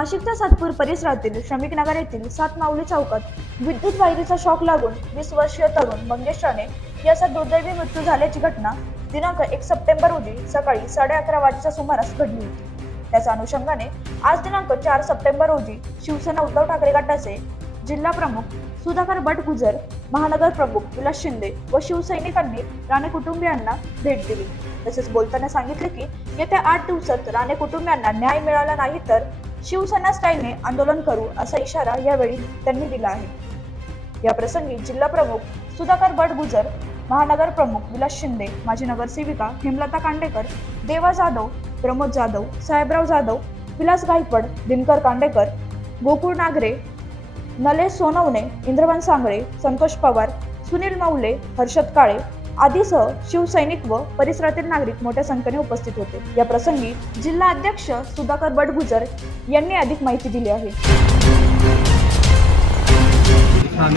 नाशिकच्या सातपूर परिसरातील श्रमिक नगर येथील 7 माऊली चौकात विद्युत वायरीचा शॉक लागून 20 वर्षीय तरुण मंगेश राणे याचा दुर्दैवी मृत्यू झाल्याची घटना दिनांक 1 सप्टेंबर रोजी सकाळी 11:30 वाजेच्या सुमारास घडली होती। त्याच्या अनुषंगाने आज दिनांक 4 सप्टेंबर रोजी शिवसेना उद्धव ठाकरे गटाचे जिल्हा प्रमुख सुधाकर बटगुजर, महानगर प्रमुख विलास शिंदे व शिवसैनिकांनी राणे कुटुंबियांना भेट दिली। तसेच बोलताना सांगितले की येत्या 8 दिवसात राणे कुटुंबियांना न्याय मिळाला नाही तर शिवसेना स्टाईलने आंदोलन करू असा इशारा यावेळी त्यांनी दिला आहे। या प्रसंगी जिल्हा प्रमुख सुधाकर बटगुजर, महानगर प्रमुख विलास शिंदे, माजी नगरसेविका हेमलता कांडेकर, देवा जाधव, प्रमोद जाधव, साहेबराव जाधव, विलास गायकवाड, दिनकर कांडेकर, गोकुळ नागरे, नलेश सोनवणे, इंद्रवान सांगळे, संतोष पवार, सुनील मौले, हर्षद काळे आदीसह शिवसैनिक व परिसरातील नागरिक मोठ्या संख्येने उपस्थित होते। या प्रसंगी जिल्हा अध्यक्ष सुधाकर बटगुजर यांनी अधिक माहिती दिली आहे।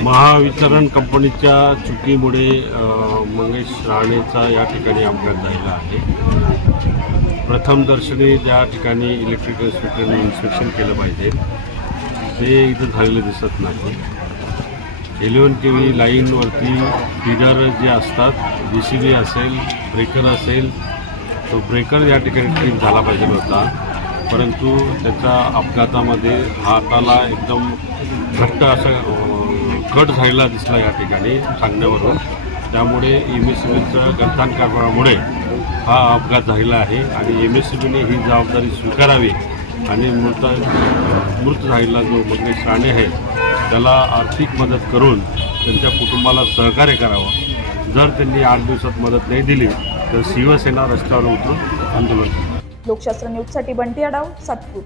महावितरण कंपनीच्या चुकीमुळे मंगेश राणेचा या ठिकाणी अपघात झाला आहे। प्रथम दर्शनी ज्या ठिकाणी इलेक्ट्रिकल इन्स्पेक्टरने इन्स्पेक्शन केलं पाहिजे ते इथं झालेलं दिसत नाही। 11 kV लाईनवरती फीडर जे असतात, JCB असेल, ब्रेकर असेल, तो ब्रेकर या ठिकाणी ट्रिप झाला पाहिजे होता, परंतु त्याच्या अपघातामध्ये हाताला एकदम घट्ट असा कट झालेला दिसला या ठिकाणी सांगण्यावरून। त्यामुळे MSCBच्या गंतान कारभारामुळे हा अपघात झालेला आहे आणि MSCBने ही जबाबदारी स्वीकारावी आणि मृत झालेला जो मंगेश राणे आहे त्याला आर्थिक मदत करून त्यांच्या कुटुंबाला सहकार्य करावं। जर त्यांनी 8 दिवसात मदत नाही दिली तर शिवसेना रस्त्यावर उतरून आंदोलन। लोकशास्त्र न्यूजसाठी बंटी आढाव, सातपूर।